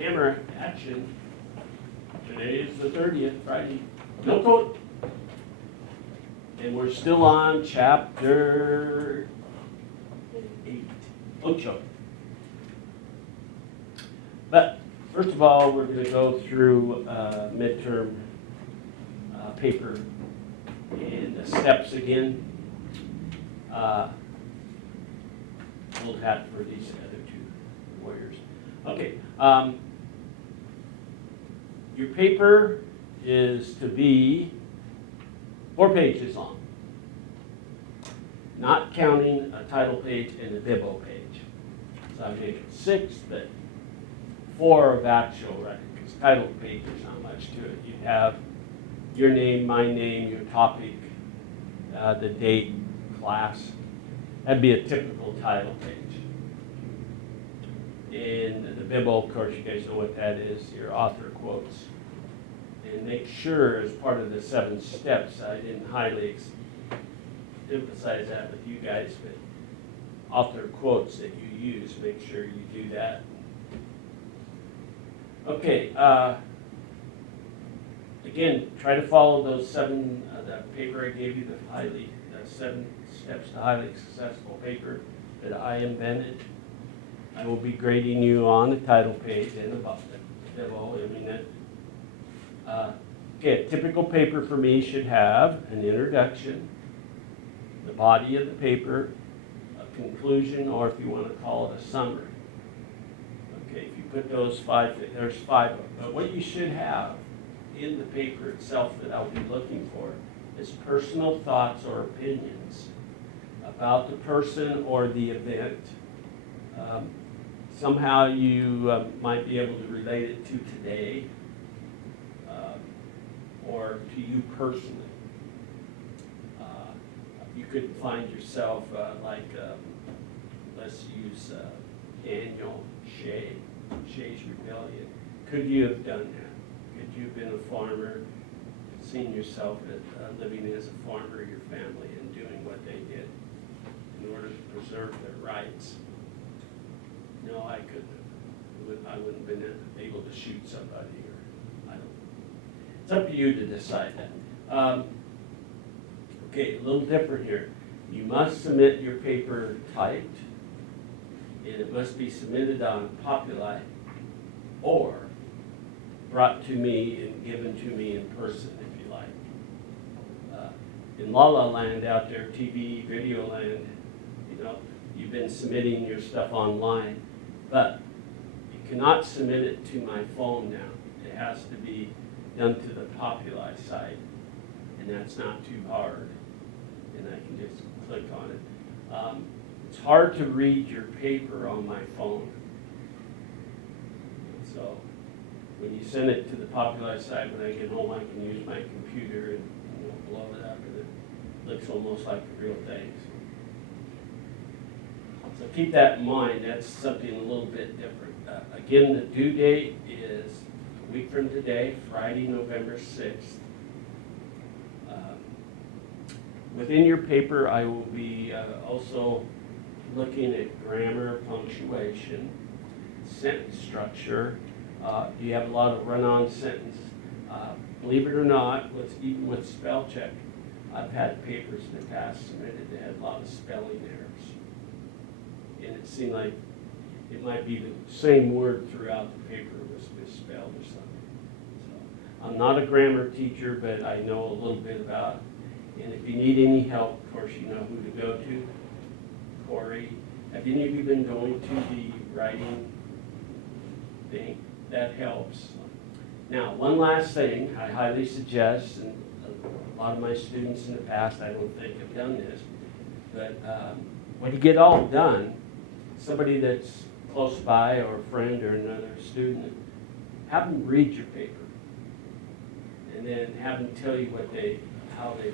camera action. Today is the 30th, Friday. No code. And we're still on chapter 8, Ocho. But first of all, we're going to go through midterm paper and the steps again. Old hat for these other two warriors. Okay. Your paper is to be 4 pages long, not counting a title page and a bibbo page. So I make it 6, but 4 of actual record, because title page is not much to it. You have your name, my name, your topic, the date, class. That'd be a typical title page. And the bibbo, of course, you guys know what that is, your author quotes. And make sure, as part of the 7 steps, I didn't highly emphasize that with you guys, but author quotes that you use, make sure you do that. Okay, again, try to follow those 7, that paper I gave you, the 7 steps to highly successful paper that I invented. I will be grading you on the title page and about the bibbo. Okay, a typical paper for me should have an introduction, the body of the paper, a conclusion, or if you want to call it a summary. Okay, if you put those 5, there's 5 of them. But what you should have in the paper itself that I'll be looking for is personal thoughts or opinions about the person or the event. Somehow you might be able to relate it to today or to you personally. You could find yourself let's use Daniel Shay's rebellion. Could you have done that? Could you have been a farmer, seen yourself living as a farmer, your family, and doing what they did in order to preserve their rights? No, I couldn't have. I wouldn't have been able to shoot somebody, or I don't know. It's up to you to decide that. Okay, a little different here. You must submit your paper typed, and it must be submitted on Populi or brought to me and given to me in person, if you like. In La La Land out there, TV, video land, you've been submitting your stuff online, but you cannot submit it to my phone now. It has to be done to the Populi site, and that's not too hard, and I can just click on it. It's hard to read your paper on my phone, so when you send it to the Populi site, when I get home, I can use my computer and blow it up, and it looks almost like the real thing. So keep that in mind. That's something a little bit different. Again, the due date is a week from today, Friday, November 6th. Within your paper, I will be also looking at grammar, punctuation, sentence structure. Do you have a lot of run-on sentence? Believe it or not, even with spell check, I've had papers in the past submitted that had a lot of spelling errors. And it seemed like it might be the same word throughout the paper was misspelled or something. So I'm not a grammar teacher, but I know a little bit about it. And if you need any help, of course, you know who to go to. Corey. Have any of you been going to the writing thing? That helps. Now, one last thing I highly suggest, and a lot of my students in the past I don't think have done this, but when you get all done, somebody that's close by or a friend or another student, have them read your paper and then have them tell you how they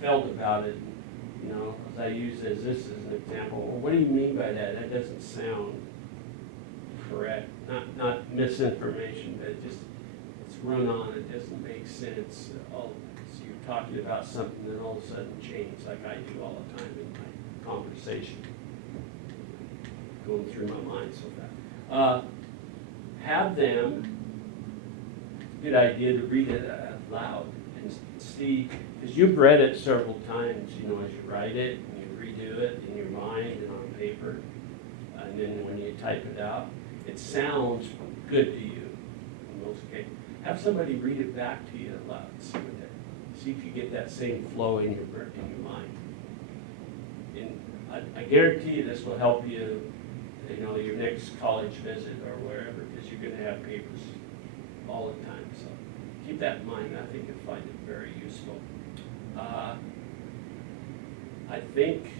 felt about it. As I use this as an example. Well, what do you mean by that? That doesn't sound correct. Not misinformation, but it's run on. It doesn't make sense. So you're talking about something that all of a sudden changed, like I do all the time in my conversation. Going through my mind so fast. have them, good idea to read it out loud and see, because you've read it several times, you know, as you write it, and you redo it in your mind and on paper, and then when you type it out, it sounds good to you in most cases. Have somebody read it back to you out loud, see if you get that same flow in your mind. And I guarantee you this will help you, you know, your next college visit or wherever, because you're going to have papers all the time. So keep that in mind. I think you'll find it very useful. I think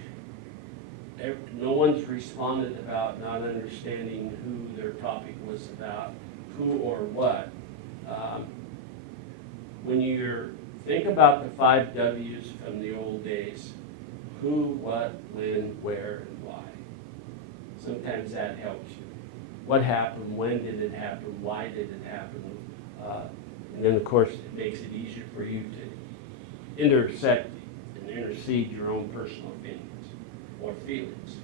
no one's responded about not understanding who their topic was about, who or what. When you think about the 5 W's from the old days, who, what, when, where, and why. Sometimes that helps you. What happened? When did it happen? Why did it happen? And then, of course, it makes it easier for you to intersect and intercede your own personal opinions or feelings.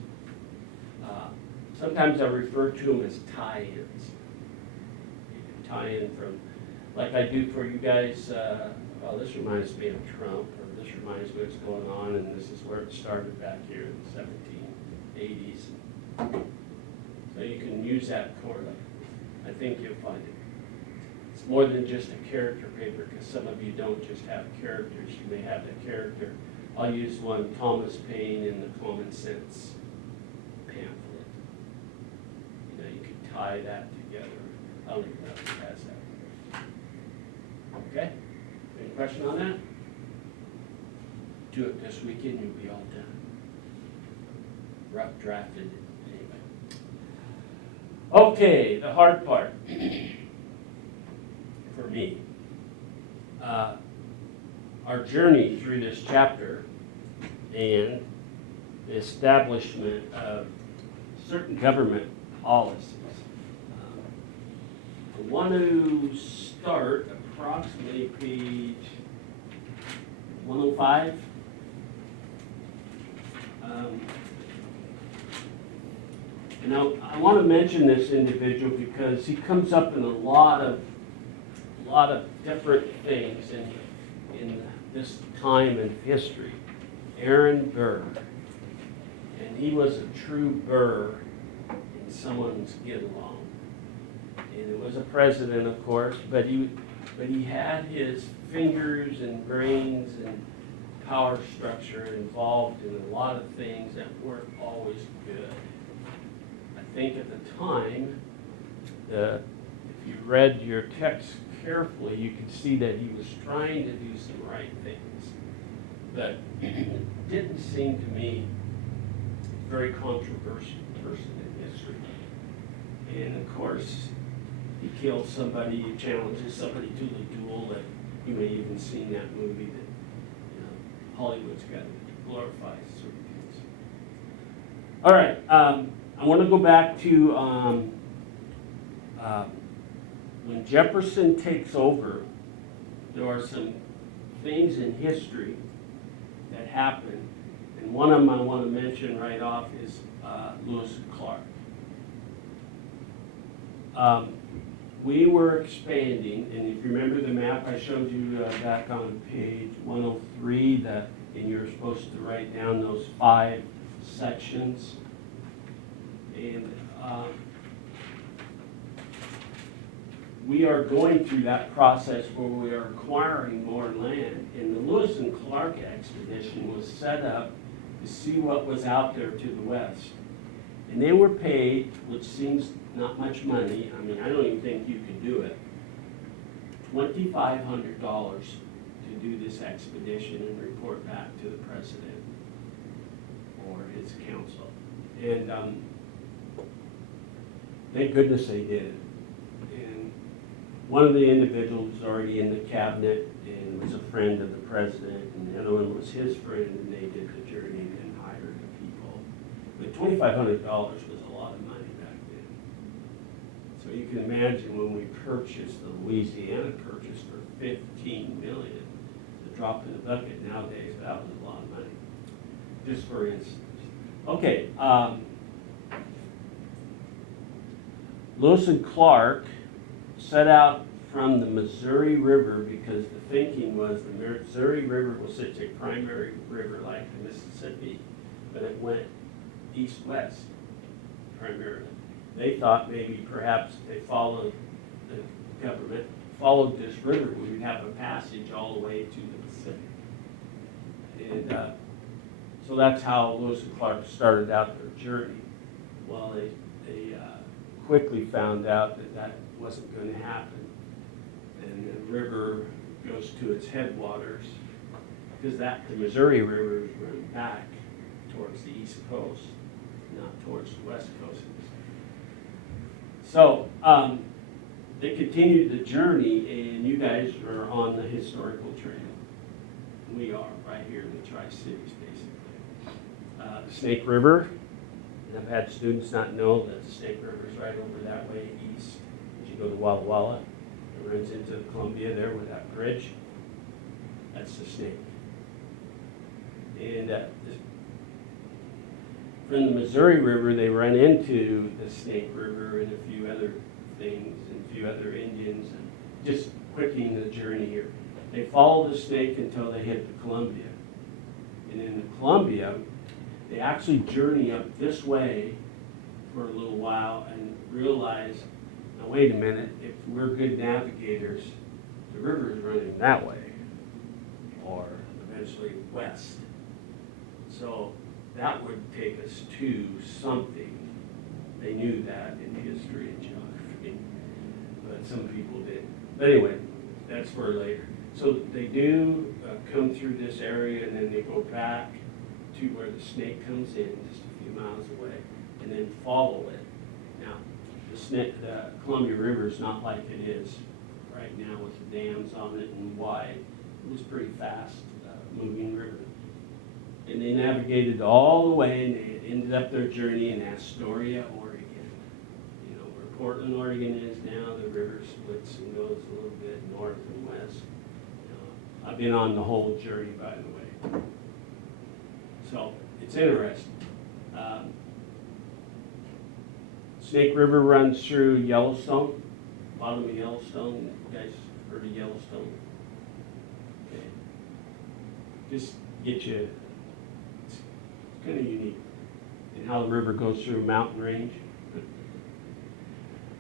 Sometimes I refer to them as tie-ins. You can tie in from, like I do for you guys, well, this reminds me of Trump, or this reminds me of what's going on, and this is where it started back here in the 1780s. So you can use that correlate. I think you'll find it. It's more than just a character paper, because some of you don't just have characters. You may have the character. I'll use one, Thomas Paine in the Common Sense pamphlet. You know, you can tie that together. I don't even know if it has that. Okay? Any question on that? Do it this weekend, you'll be all done. Rough drafted. Okay, the hard part for me. Our journey through this chapter and the establishment of certain government policies. I want to start approximately page 105. And I want to mention this individual because he comes up in a lot of different things in this time in history. Aaron Burr. And he was a true Burr in someone's get along. And it was a president, of course, but he had his fingers and brains and power structure involved in a lot of things that weren't always good. I think at the time, if you read your text carefully, you could see that he was trying to do some right things. But it didn't seem to me a very controversial person in history. And of course, he killed somebody, he challenges somebody to a duel that you may even seen that movie that, you know, Hollywood's got to glorify certain things. All right, I want to go back to when Jefferson takes over. There are some things in history that happen, and one of them I want to mention right off is Lewis and Clark. We were expanding, and if you remember the map I showed you back on page 103, and you're supposed to write down those 5 sections. And we are going through that process where we are acquiring more land. And the Lewis and Clark expedition was set up to see what was out there to the west. And they were paid, which seems not much money. I mean, I don't even think you could do it. $2,500 to do this expedition and report back to the president or his council. And thank goodness they did. And one of the individuals was already in the cabinet and was a friend of the president, and the other one was his friend, and they did the journey and hired the people. But $2,500 was a lot of money back then. So you can imagine when we purchased the Louisiana Purchase for $15 million, the drop in the bucket nowadays, that was a lot of money. Just for instance. Okay, Lewis and Clark set out from the Missouri River because the thinking was the Missouri River was such a primary river like the Mississippi, but it went east-west primarily. They thought maybe perhaps they followed the government, followed this river, we would have a passage all the way to the Pacific. And so that's how Lewis and Clark started out their journey. Well, they quickly found out that that wasn't going to happen. And the river goes to its headwaters because the Missouri River is running back towards the east coast, not towards the west coast. So they continued the journey, and you guys are on the historical trail. We are right here in the Tri-Cities, basically. The Snake River, and I've had students not know that the Snake River is right over that way east. As you go to Walla Walla, it runs into the Columbia there with that bridge. That's the Snake. And from the Missouri River, they run into the Snake River and a few other things, and a few other Indians, and just quickening the journey here. They follow the Snake until they hit the Columbia. And in the Columbia, they actually journey up this way for a little while and realize, now wait a minute, if we're good navigators, the river is running that way, or eventually west. So that would take us to something. They knew that in history and geography, but some people didn't. But anyway, that's for later. So they do come through this area, and then they go back to where the Snake comes in, just a few miles away, and then follow it. Now, the Columbia River is not like it is right now with the dams on it and wide. It was pretty fast moving river. And they navigated all the way, and they ended up their journey in Astoria, Oregon. You know, where Portland, Oregon is now, the river splits and goes a little bit north and west. I've been on the whole journey, by the way. So it's interesting. Snake River runs through Yellowstone, bottom of Yellowstone. You guys heard of Yellowstone? Okay. Just get you, it's kind of unique in how the river goes through a mountain range.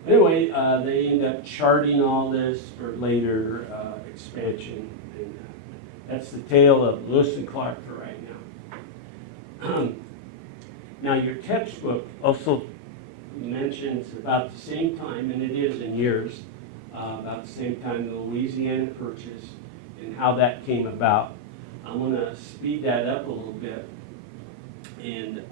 Anyway, they end up charting all this for later expansion. And that's the tale of Lewis and Clark for right now. Now, your textbook also mentions about the same time, and it is in years, about the same time the Louisiana Purchase and how that came about. I'm going to speed that up a little bit. And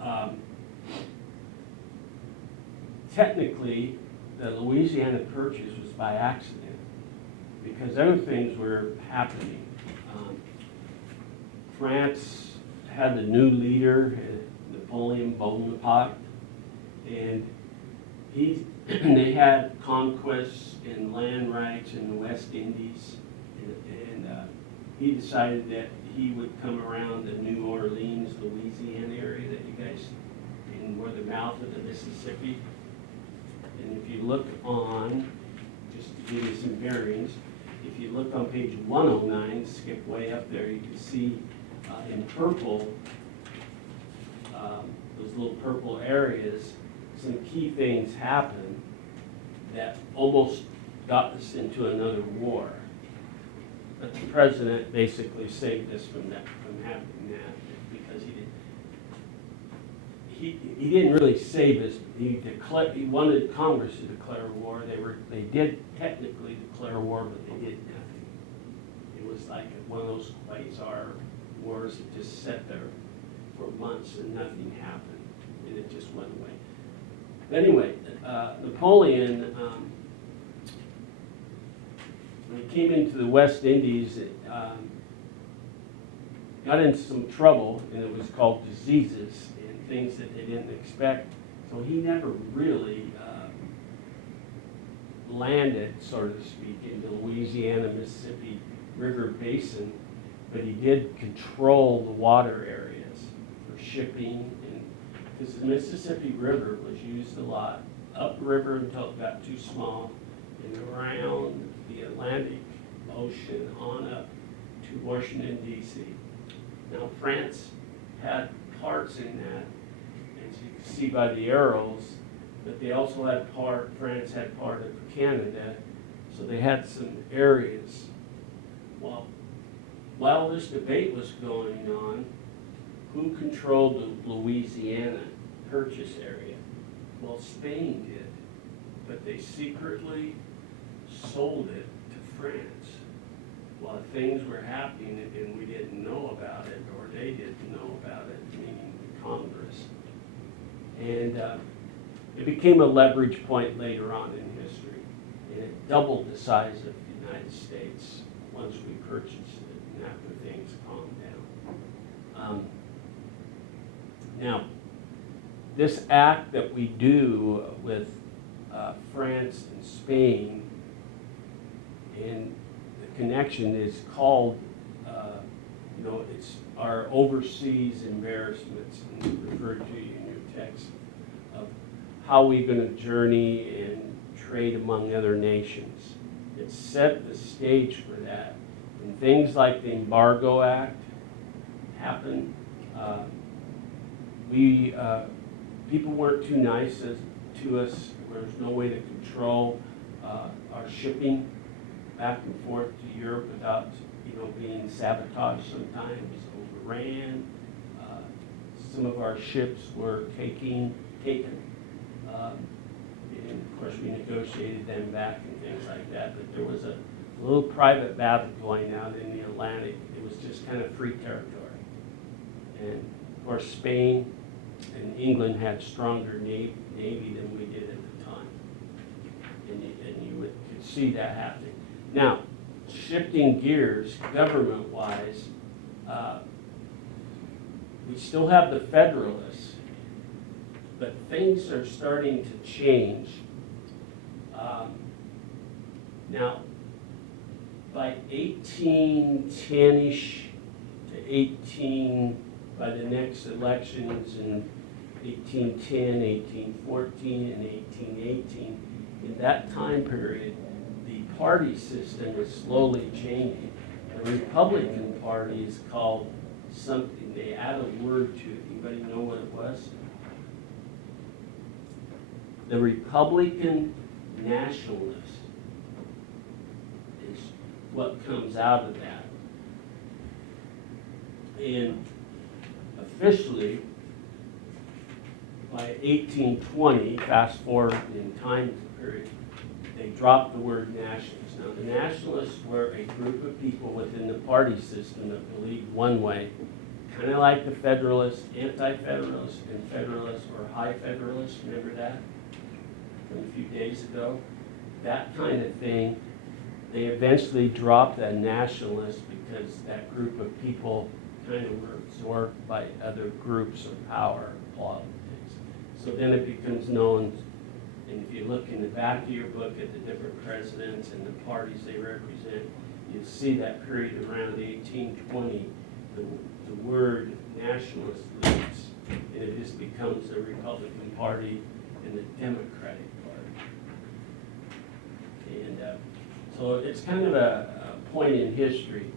technically, the Louisiana Purchase was by accident because other things were happening. France had the new leader, Napoleon Bonaparte, and they had conquests and land rights in the West Indies, and he decided that he would come around the New Orleans, Louisiana area that you guys, and where the mouth of the Mississippi. And if you look on, just to give you some bearings, if you look on page 109, skip way up there, you can see in purple, those little purple areas, some key things happened that almost got us into another war. But the president basically saved us from that, from happening that, because he didn't really save us. He wanted Congress to declare war. They did technically declare war, but they did nothing. It was like one of those quasar wars that just sat there for months and nothing happened, and it just went away. But anyway, Napoleon, when he came into the West Indies, got into some trouble, and it was called diseases and things that they didn't expect. So he never really landed, so to speak, in the Louisiana, Mississippi River Basin, but he did control the water areas for shipping, and because the Mississippi River was used a lot upriver until it got too small, and around the Atlantic Ocean on up to Washington, D.C. Now, France had parts in that, as you can see by the arrows, but they also had France had part of Canada, so they had some areas. Well, while this debate was going on, who controlled the Louisiana Purchase area? Well, Spain did, but they secretly sold it to France while things were happening and we didn't know about it, or they didn't know about it, meaning Congress. And it became a leverage point later on in history, and it doubled the size of the United States once we purchased it and after things calmed down. Now, this act that we do with France and Spain, and the connection is called, it's our overseas embarrassments, and referred to in your text, of how we're going to journey and trade among other nations. It set the stage for that. When things like the Embargo Act happened, people weren't too nice to us. There was no way to control our shipping back and forth to Europe without, being sabotaged sometimes, overran. Some of our ships were taken. And of course, we negotiated them back and things like that. But there was a little private battle going out in the Atlantic. It was just kind of free territory. And of course, Spain and England had stronger navy than we did at the time. And you could see that happening. Now, shifting gears, government-wise, we still have the Federalists, but things are starting to change. Now, by 1810-ish to by the next elections in 1810, 1814, and 1818, in that time period, the party system is slowly changing. The Republican Party is called something, they add a word to it. Anybody know what it was? The Republican Nationalist is what comes out of that. And officially, by 1820, fast forward in time period, they dropped the word nationalist. Now, the nationalists were a group of people within the party system that believed one way, kind of like the Federalists, Anti-Federalists, and Federalists or High Federalists. Remember that from a few days ago? That kind of thing. They eventually dropped the nationalists because that group of people kind of were absorbed by other groups of power and politics. So then it becomes known, and if you look in the back of your book at the different presidents and the parties they represent, you see that period around 1820, the word nationalist leaves, and it just becomes the Republican Party and the Democratic Party. And so it's kind of a point in history.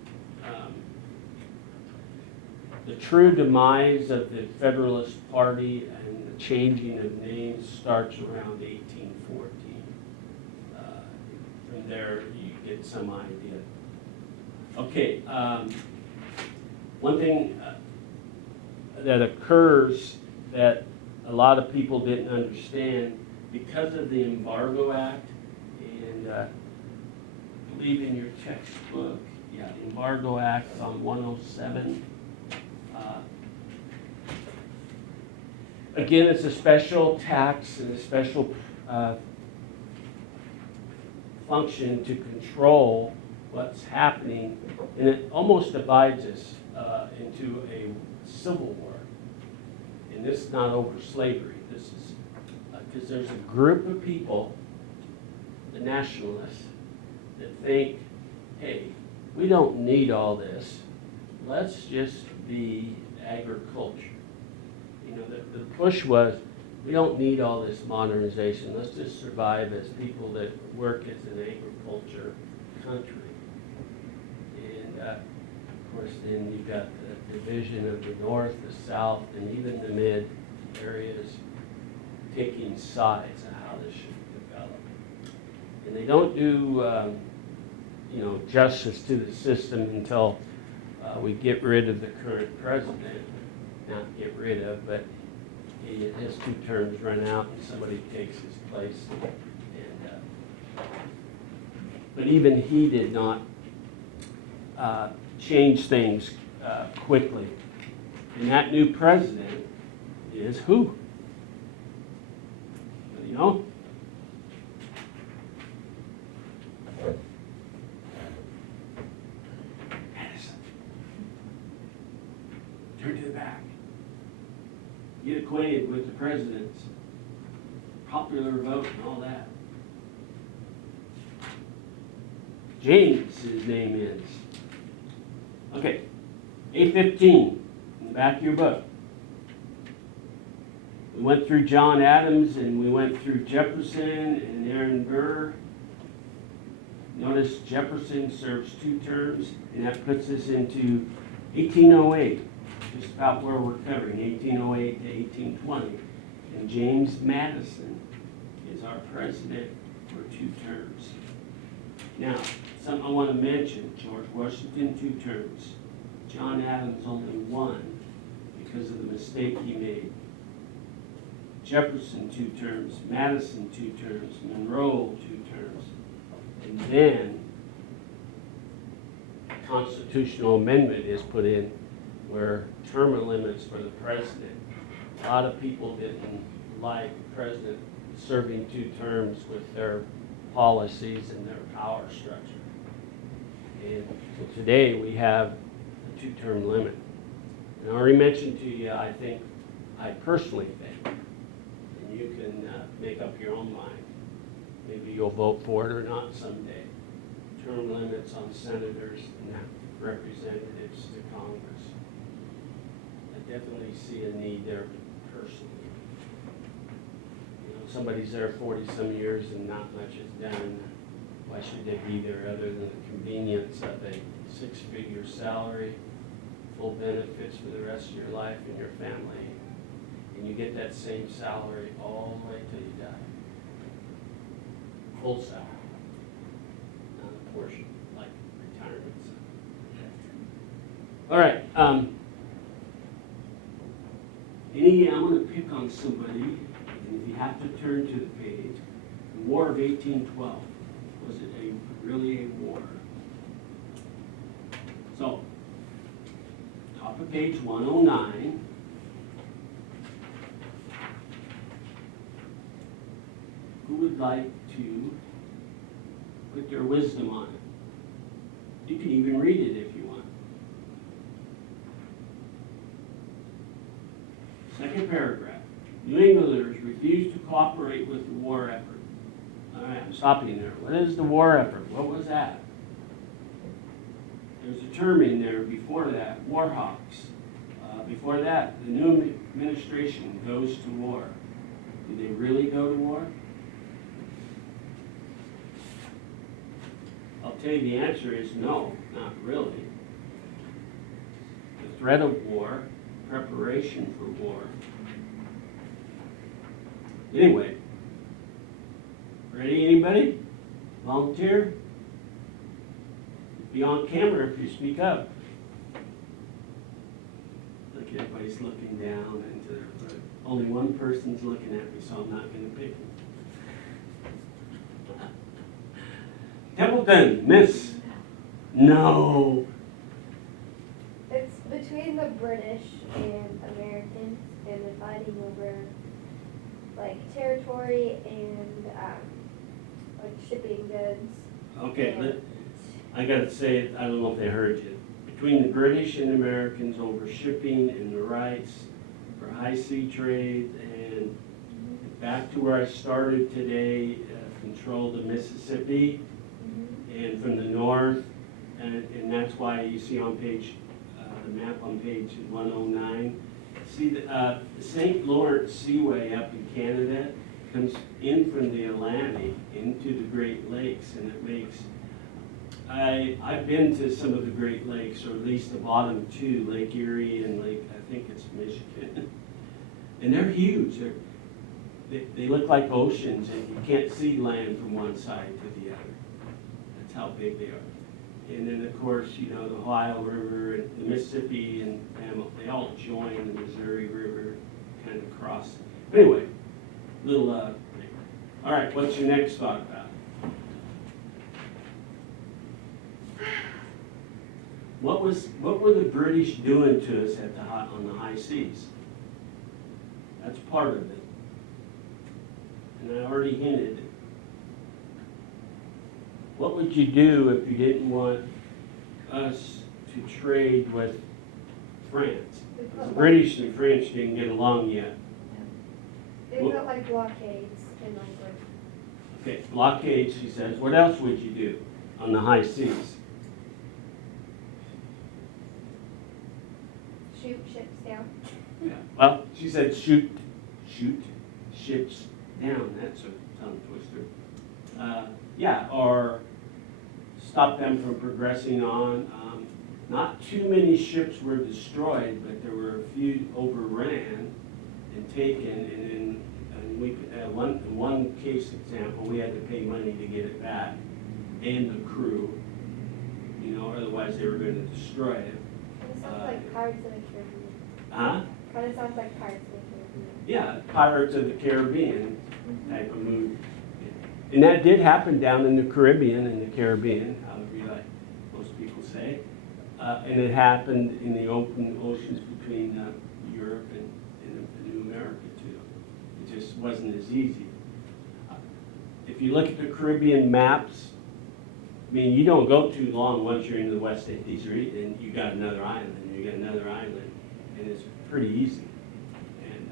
The true demise of the Federalist Party and the changing of names starts around 1814. From there, you get some idea. Okay, one thing that occurs that a lot of people didn't understand, because of the Embargo Act, and I believe in your textbook, the Embargo Act on 107. Again, it's a special tax and a special function to control what's happening, and it almost divides us into a civil war. And this is not over slavery. This is because there's a group of people, the nationalists, that think, hey, we don't need all this. Let's just be agriculture. The push was, we don't need all this modernization. Let's just survive as people that work as an agriculture country. And of course, then you've got the division of the north, the south, and even the mid areas taking sides of how this should develop. And they don't do, justice to the system until we get rid of the current president. Not get rid of, but his 2 terms run out and somebody takes his place. But even he did not change things quickly. And that new president is who? You know? Madison. Turn to the back. Get acquainted with the president's popular vote and all that. James, his name is. Okay, A15, in the back of your book. We went through John Adams and we went through Jefferson and Aaron Burr. Notice Jefferson serves 2 terms, and that puts us into 1808. Just about where we're covering, 1808 to 1820. And James Madison is our president for 2 terms. Now, something I want to mention, George Washington 2 terms. John Adams only 1 because of the mistake he made. Jefferson 2 terms, Madison 2 terms, Monroe 2 terms. And then a constitutional amendment is put in where term limits for the president. A lot of people didn't like the president serving 2 terms with their policies and their power structure. And so today we have a 2-term limit. And I already mentioned to you, I personally think, and you can make up your own mind, maybe you'll vote for it or not someday, term limits on senators and representatives to Congress. I definitely see a need there personally. Somebody's there 40-some years and not much is done. Why should they be there other than the convenience of a 6-figure salary, full benefits for the rest of your life and your family, and you get that same salary all the way till you die? Full salary, not a portion like retirements. All right. I'm going to pick on somebody, and if you have to turn to the page, the War of 1812. Was it really a war? So, top of page 109. Who would like to put their wisdom on it? You can even read it if you want. Second paragraph. New Englanders refused to cooperate with the war effort. All right, I'm stopping there. What is the war effort? What was that? There's a term in there before that, war hawks. Before that, the new administration goes to war. Do they really go to war? I'll tell you the answer is no, not really. The threat of war, preparation for war. Anyway, ready, anybody? Volunteer? Be on camera if you speak up. Look, everybody's looking down into their foot. Only one person's looking at me, so I'm not going to pick him. Templeton, miss. No. It's between the British and Americans, and they're fighting over like territory and like shipping goods. Okay, And I gotta say it, I don't know if they heard you. Between the British and Americans over shipping and the rights for high sea trade, and back to where I started today, control the Mississippi and from the north, and that's why you see on page, the map on page 109, See, the St. Lawrence Seaway up in Canada comes in from the Atlantic into the Great Lakes, and it makes, I've been to some of the Great Lakes, or at least the bottom two, Lake Erie and Lake, I think it's Michigan. And they're huge. They look like oceans, and you can't see land from one side to the other. That's how big they are. And then, of course, you know, the Ohio River and the Mississippi and they all join the Missouri River, kind of cross. But anyway, little, all right, what's your next thought about? What were the British doing to us on the high seas? That's part of it. And I already hinted. What would you do if you didn't want us to trade with France? The British and French didn't get along yet. They put like blockades and like. Okay, blockades, she says. What else would you do on the high seas? Shoot ships down. Yeah. Well, she said shoot ships down. That's a tongue twister. Yeah, or stop them from progressing on. Not too many ships were destroyed, but there were a few overran and taken, and we one case example, we had to pay money to get it back, and the crew, you know, otherwise they were going to destroy it. It sounds like Pirates of the Caribbean. Huh? Kind of sounds like Pirates of the Caribbean. Yeah, Pirates of the Caribbean type of movie. And that did happen down in the Caribbean, however like most people say. And it happened in the open oceans between Europe and New America too. It just wasn't as easy. If you look at the Caribbean maps, I mean, you don't go too long once you're in the West Indies, right? And you got another island, and you got another island, and it's pretty easy. And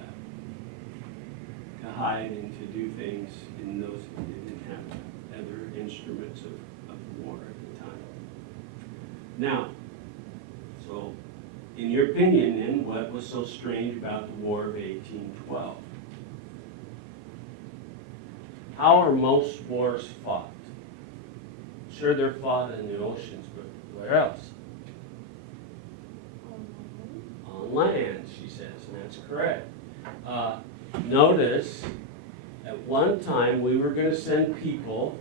to hide and to do things in those, they didn't have other instruments of war at the time. Now, so in your opinion then, what was so strange about the War of 1812? How are most wars fought? Sure, they're fought in the oceans, but where else? On land, she says, and that's correct. Notice, at one time, we were going to send people,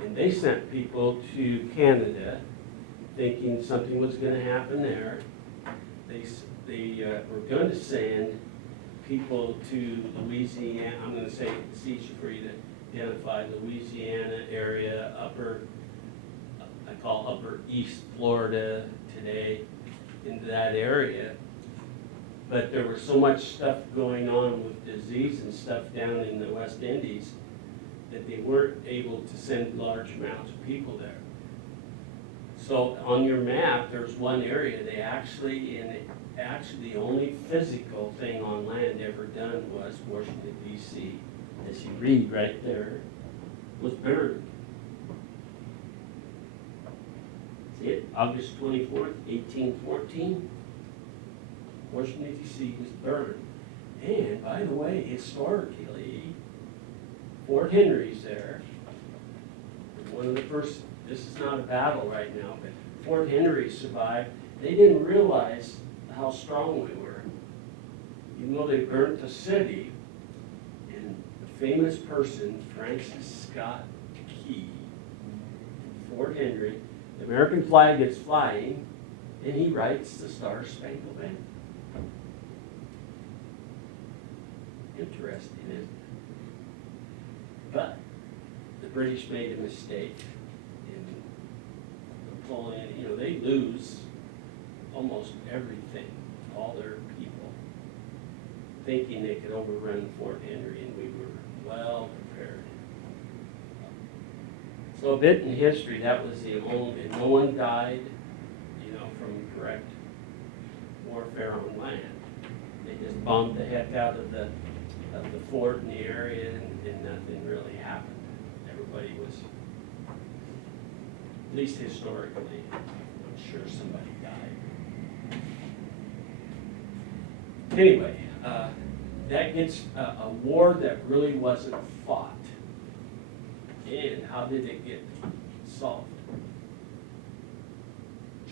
and they sent people to Canada, thinking something was going to happen there. They were going to send people to Louisiana. I'm going to say it's easy for you to identify Louisiana area, I call upper East Florida today, into that area. But there was so much stuff going on with disease and stuff down in the West Indies that they weren't able to send large amounts of people there. So on your map, there's one area the only physical thing on land ever done was Washington, D.C. As you read right there, was burned. See it? August 24th, 1814. Washington, D.C. was burned. And by the way, historically, Fort Henry's there. One of the first, this is not a battle right now, but Fort Henry survived. They didn't realize how strong we were. Even though they burnt the city, and the famous person, Francis Scott Key, Fort Henry, the American flag is flying, and he writes the Star Spangled Banner. Interesting, isn't it? But the British made a mistake in Napoleon. You know, they lose almost everything, all their people, thinking they could overrun Fort Henry, and we were well prepared. So a bit in history, that was the only, no one died, you know, from direct warfare on land. They just bombed the heck out of the fort in the area, and nothing really happened. Everybody was, at least historically, I'm sure somebody died. Anyway, that gets a war that really wasn't fought. And how did it get solved?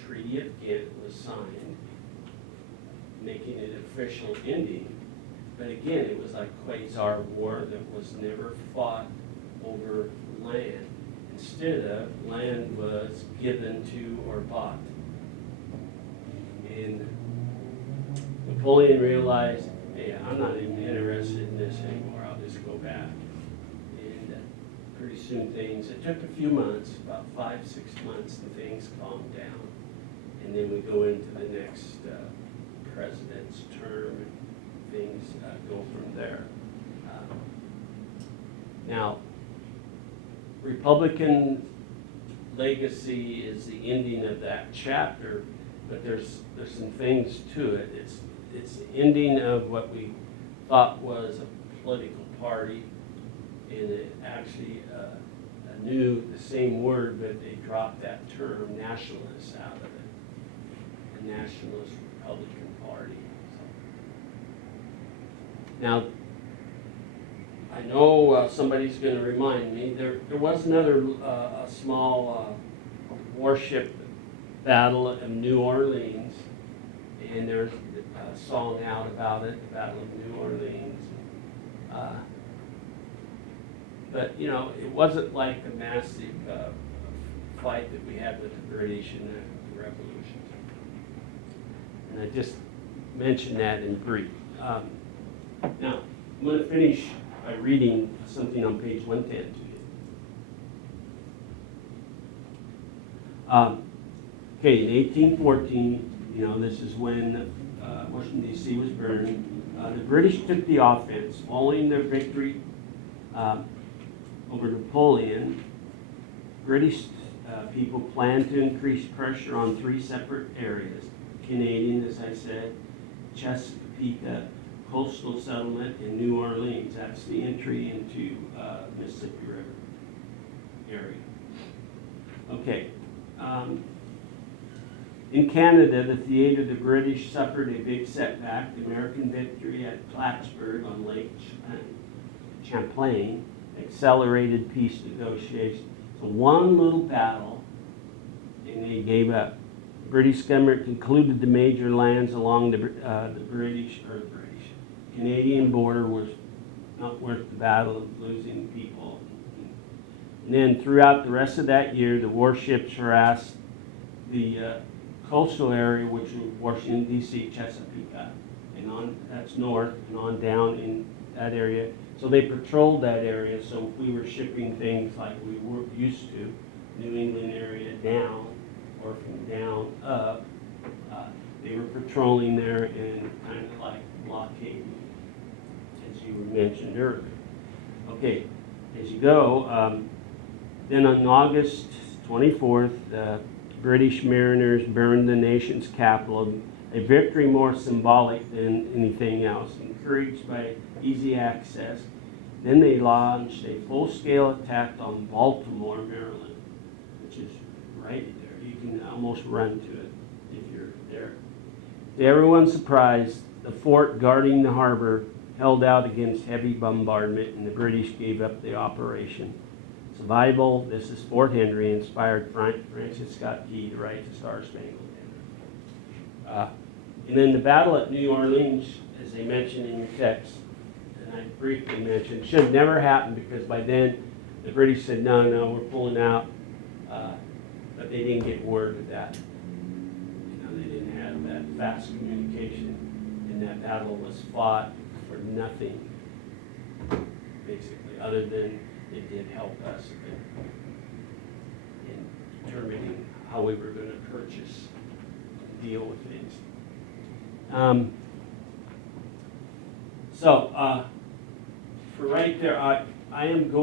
Treaty of Ghent was signed, making it official ending. But again, it was like Quasar War that was never fought over land. Instead of, land was given to or bought. And Napoleon realized, hey, I'm not even interested in this anymore, I'll just go back. And pretty soon things, it took a few months, about 5-6 months, and things calmed down. And then we go into the next president's term, and things go from there. Now, Republican legacy is the ending of that chapter, but there's some things to it. It's the ending of what we thought was a political party, and it actually knew the same word, but they dropped that term nationalist out of it. A nationalist Republican Party. Now, I know somebody's going to remind me, there was another a small warship battle of New Orleans, and there's a song out about it, the Battle of New Orleans. But, you know, it wasn't like a massive fight that we had with the British in the Revolution. And I just mentioned that in brief. Now, I'm going to finish by reading something on page 110 to you. Okay, in 1814, you know, this is when Washington, D.C. was burned. The British took the offense. Following their victory over Napoleon, British people planned to increase pressure on 3 separate areas. Canadian, as I said, Chesapeake, coastal settlement in New Orleans. That's the entry into Mississippi River area. Okay. In Canada, the theater, the British suffered a big setback. The American victory at Plattsburgh on Lake Champlain accelerated peace negotiations. So one little battle, and they gave up. British government concluded the major lands along the Canadian border was not worth the battle of losing people. And then throughout the rest of that year, the warships harassed the coastal area, which was Washington, D.C., Chesapeake, and on, that's north, and on down in that area. So they patrolled that area, so if we were shipping things like we were used to, New England area down, or from down up, they were patrolling there and kind of like blockading, as you mentioned earlier. Okay, as you go, then on August 24th, British mariners burned the nation's capital, a victory more symbolic than anything else, encouraged by easy access. Then they launched a full-scale attack on Baltimore, Maryland, which is right there. You can almost run to it if you're there. To everyone's surprise, the fort guarding the harbor held out against heavy bombardment, and the British gave up the operation. Survival, this is Fort Henry, inspired Francis Scott Key to write the Star-Spangled Banner. And then the battle at New Orleans, as they mentioned in your text, and I briefly mentioned, should have never happened because by then the British said, no, we're pulling out. But they didn't get word of that. You know, they didn't have that fast communication, and that battle was fought for nothing, basically, other than it did help us in determining how we were going to purchase and deal with things. So for right there, I am going